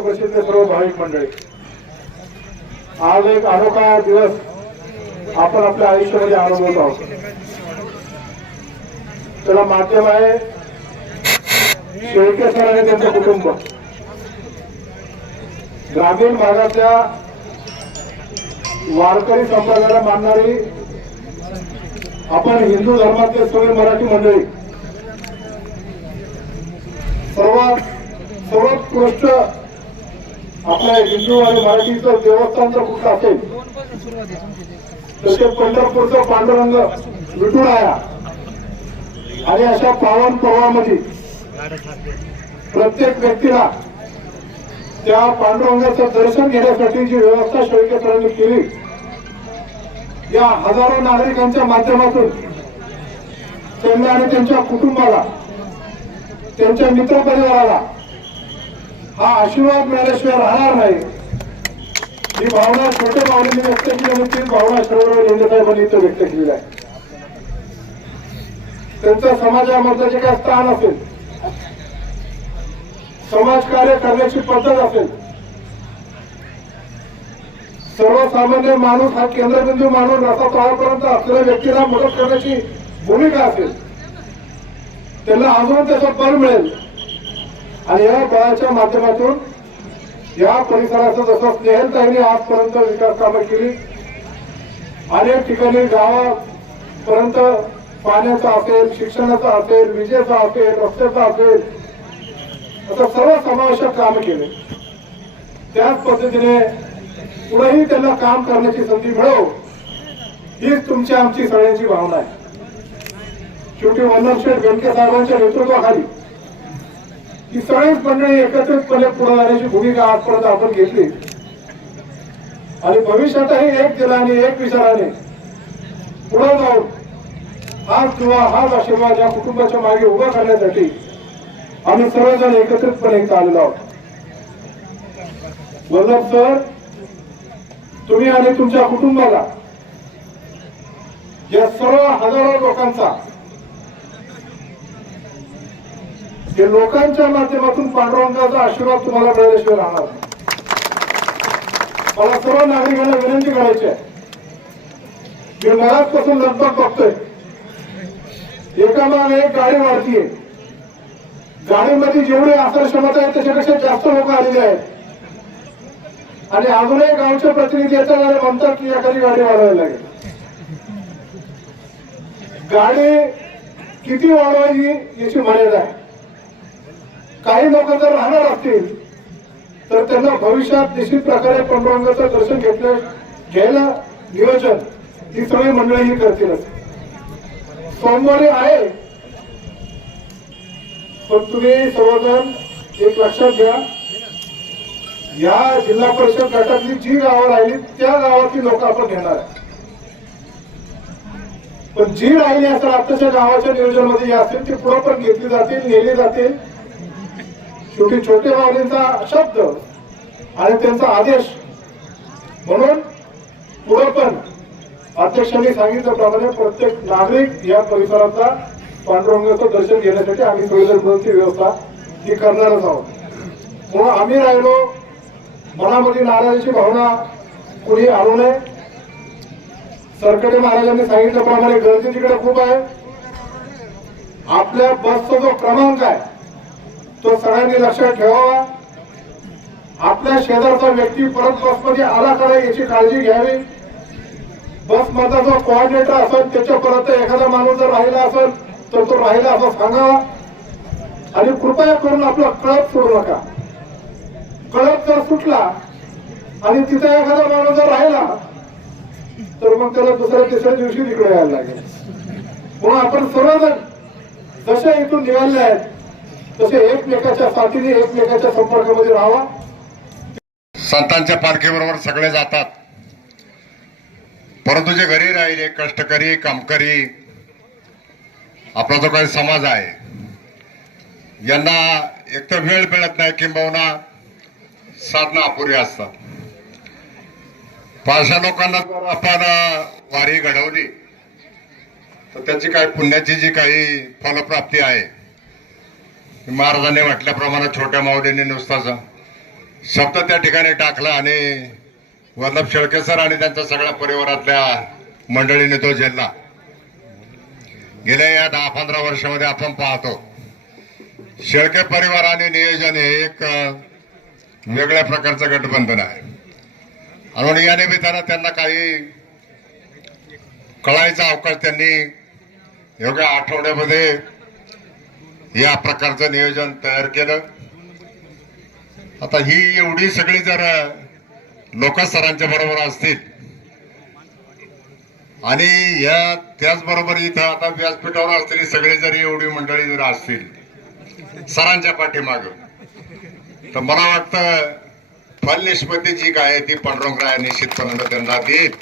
परिषदेचे सर्व भाविक मंडळी. आज एक अनोखा दिवस आपण आपल्या आयुष्यामध्ये अनुभवत आहोत. त्याला माध्यम आहे शेळके सर आणि त्यांचं कुटुंब. ग्रामीण भागातल्या वारकरी संप्रदायाला मानणारी आपण हिंदू धर्मातले सगळे मराठी मंडळी. सर्वात सर्वोत्कृष्ट आपल्या हिंदू आणि मराठीचं देवस्थान जर कुठलं असेल तर ते पंढरपूरचं पांडुरंग विठुराया. आणि अशा पावन पर्वामध्ये प्रत्येक व्यक्तीला त्या पांडुरंगाचं दर्शन घेण्यासाठी जी व्यवस्था शेळकेकरांनी केली या हजारो नागरिकांच्या माध्यमातून त्यांना आणि त्यांच्या कुटुंबाला त्यांच्या मित्रपरिवाराला हा आशीर्वाद मिळाल्याशिवाय राहणार नाही. ही भावना छोटे भावनेने व्यक्त केली आणि ती भावना सर्व लेंडेसाहेबांनी इथं व्यक्त केलेली आहे. त्यांचा समाजामधलं जे काय स्थान असेल समाजकार्य करण्याची पद्धत असेल सर्वसामान्य माणूस हा केंद्रबिंदू माणूस मानून रसातळापर्यंत असलेल्या व्यक्तीला मदत करण्याची भूमिका असेल त्यांना अजून त्याचं बळ मिळेल. आणि या बळाच्या माध्यमातून या परिसराचं जसं स्नेहलताईने आजपर्यंत विकास कामं केली अनेक ठिकाणी गावापर्यंत पाण्याचा असेल शिक्षणाचा असेल विजेचा असेल रस्त्याचा असेल असं सर्व समावेशक काम केले. त्याच पद्धतीने पुढेही त्यांना काम करण्याची संधी मिळव हीच तुमची आमची सगळ्यांची भावना आहे. शेवटी वल्लभशेठ बेनके साहेबांच्या नेतृत्वाखाली ही सगळीच मंडळी एकत्रितपणे पुढे जाण्याची भूमिका आजपर्यंत आपण घेतली. आणि भविष्यातही एक दिलाने एक विचाराने पुढे जाऊन हाच किंवा हाच आशीर्वाद या कुटुंबाच्या मागे उभा करण्यासाठी आम्ही सर्वजण एकत्रितपणे चाललो आहोत. वल्लभ सर तुम्ही आणि तुमच्या कुटुंबाला या सर्व हजारो लोकांचा हे लोकांच्या माध्यमातून पांडुरंगाचा आशीर्वाद तुम्हाला मिळाल्याशिवाय राहणार नाही. मला सर्व नागरिकांना विनंती करायची आहे. मी मलाचपासून लगभग बघतोय. एकामागे एक गाडी वाढतीये गाडीमध्ये जेवढी आसन क्षमता आहे त्याच्यापेक्षा जास्त लोक आलेले आहेत. आणि अजूनही गावचे प्रतिनिधी येतात आणि म्हणतात की एखादी गाडी वाढवायला लागेल. गाडी किती वाढवायची याची मर्यादा आहे. काही लोक जर राहणार असतील तर त्यांना भविष्यात निश्चित प्रकारे पांडुरंगाचं दर्शन घेतलं घ्यायला नियोजन ही सगळी मंडळी ही करतीलच सोमवारी आहे. पण तुम्ही सर्वजण एक लक्षात घ्या या जिल्हा परिषद गटातली जी गावं राहिली त्या गावातली लोक आपण घेणार. आहे पण जी राहिली असतात आताच्या गावाच्या नियोजनमध्ये असतील असेल ती पुढे पण घेतली जातील नेली जातील. शेवटी छोटे माऊलींचा शब्द आणि त्यांचा आदेश. म्हणून पुढं पण अध्यक्षांनी सांगितल्याप्रमाणे प्रत्येक नागरिक या परिसराचा पांडुरंगाचं दर्शन घेण्यासाठी आम्ही सगळेजण मिळून व्यवस्था ही करणारच आहोत. म्हणून आम्ही राहिलो. मनामध्ये नाराजीची भावना कुणी आणू नये. सरकडे महाराजांनी सांगितल्याप्रमाणे गर्दी तिकडे खूप आहे. आपल्या बसचा जो क्रमांक आहे तो सगळ्यांनी लक्षात ठेवावा. आपल्या शेजारचा व्यक्ती परत बसमध्ये आला का नाही याची काळजी घ्यावी. बसमधला जो कोऑर्डिनेटर असेल त्याच्यापर्यंत एखादा माणूस जर राहिला असेल तर तो राहिला असं सांगावा. आणि कृपया करून आपला कळप सोडू नका. कळप जर सुटला आणि तिथे एखादा माणूस जर राहिला तर मग त्याला दुसऱ्या तिसऱ्या दिवशी तिकडे यायला लागेल. म्हणून आपण सर्वजण जशा इथून निघाले आहेत तसे एकमेकाच्या साथीने एकमेकाच्या संपर्कामध्ये राहावा. संतांच्या पालखीबरोबर सगळे जातात. परंतु जे घरी राहिले कष्टकरी कामकरी आपला जो काही समाज आहे यांना एकतर वेळ मिळत नाही किंबहुना साधना अपुरी असतात. फारशा लोकांना जर आपण वारी घडवली तर त्याची काही पुण्याची जी काही फलप्राप्ती आहे महाराजांनी म्हटल्याप्रमाणे छोट्या मावडीने नुसताचा शब्द त्या ठिकाणी टाकला आणि वल्लभ शेळके सर आणि त्यांच्या सगळ्या परिवारातल्या मंडळीने तो झेलला. गेल्या या दहा पंधरा वर्षामध्ये आपण पाहतो शेळके परिवार आणि नियोजन हे एक वेगळ्या प्रकारचं गठबंधन आहे. आणि म्हणून या निमित्तानं त्यांना काही कळायचा अवकाश त्यांनी एवढ्या आठवड्यामध्ये या प्रकारचं नियोजन तयार केलं. आता ही एवढी सगळी जर लोक सरांच्या बरोबर असतील. आणि या त्याचबरोबर इथं आता व्यासपीठावर असलेली सगळी जरी एवढी मंडळी जर असतील सरांच्या पाठीमाग तर मला वाटतं फल निष्पत्ती जी काय आहे ती पांडुरंगराय निश्चितपणे त्यांना देईल.